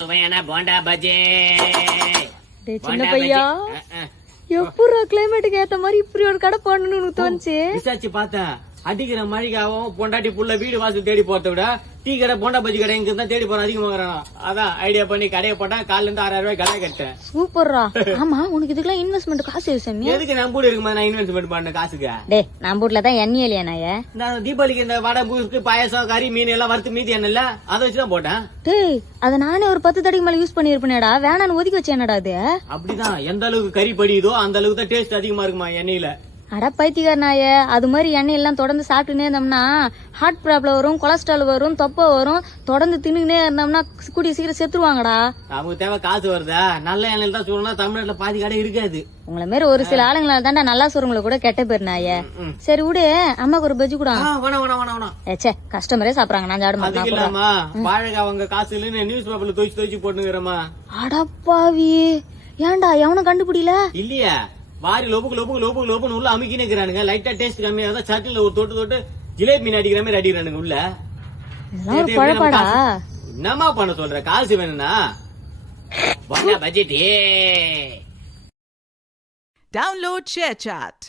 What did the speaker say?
போண்டா பஜ்ஜி டேய் சின்ன பையா எப்பூரா கிளைமேட்டுக்கு ஏத்த மாதிரி இப்படி ஒரு கடை போடணும்னு தோணுச்சு. விசாரிச்சு பார்த்தேன். அடிக்கிற மழைக்காவும் பொண்டாட்டி புள்ள வீடு வாசல் தேடி போறத விட டீ கடை போண்டா பஜ்ஜி கடை இங்க தான் தேடி போறோம் அதிகமாகறான். அதான் ஐடியா பண்ணி கடையை போட்டா கால இருந்து 6000 ரூபாய் கடை கட்டேன். சூப்பர்ரா. ஆமா உனக்கு இதுக்கெல்லாம் இன்வெஸ்ட்மெண்ட் காசு சாமி? எதுக்கு நம்பூர் இருக்குமா நான் இன்வெஸ்ட்மெண்ட் பண்ண காசுக்கு? டே நம்பூர்ல தான் எண்ணெய் இல்லையா நாய? நான் தீபாவளிக்கு இந்த வடை பூருக்கு பாயசம் கறி மீன் எல்லாம் வறுத்து மீதி எண்ணெய்ல அதை வச்சுதான் போட்டேன். டேய் அத நானே ஒரு 10 தடவைக்கு மேல யூஸ் பண்ணிருப்பேனடா. வேணான்னு ஒதுக்கி வச்சேனடா அது. அப்படிதான் எந்த அளவுக்கு கறி படியுதோ அந்த அளவுக்கு தான் டேஸ்ட் அதிகமா இருக்குமா எண்ணெயில. அட பைத்தியக்கார நாய, அது மாதிரி எண்ணெய் எல்லாம் தொடர்ந்து சாப்பிட்டுனே இருந்தோம்னா ஹார்ட் ப்ராப்ளம் வரும், கொலஸ்ட்ரால் வரும், தொப்பை வரும். தொடர்ந்து தின்னுனே இருந்தோம்னா கூடிய சீக்கிரம் செத்துருவாங்கடா. நமக்கு தேவை காசு வருதா? நல்ல எண்ணெயில தான் சொல்லணும்னா தமிழ்நாட்டுல பாதி கடை இருக்காது. உங்களை மாரி ஒரு சில ஆளுங்களால தாண்டா நல்லா சொல்றவங்களை கூட கெட்ட பேர் நாய. சரி விடு, அம்மாக்கு ஒரு பஜ்ஜி கூட. ஏச்சே கஸ்டமரே சாப்பிடுறாங்க, நான் சாப்பிட மாட்டேன். வாழகா அவங்க காசு இல்லன்னு நியூஸ் பேப்பர்ல துவச்சு போட்டுக்கிறமா. அடப்பாவி, ஏன்டா எவனும் கண்டுபிடில இல்லையா? வாரி லோபுக்கு உள்ள அமுக்கினே இருக்கிறானுங்க. லைட்டா டேஸ்ட் கம்மியா தான் சட்டில ஒரு தொட்டு ஜிலேபி மீன் அடிக்கிற மாதிரி அடிக்கிறானுங்க உள்ள. என்னமா பண்ண சொல்ற? காசு வேணும்னா பட்ஜெட். Download ShareChat.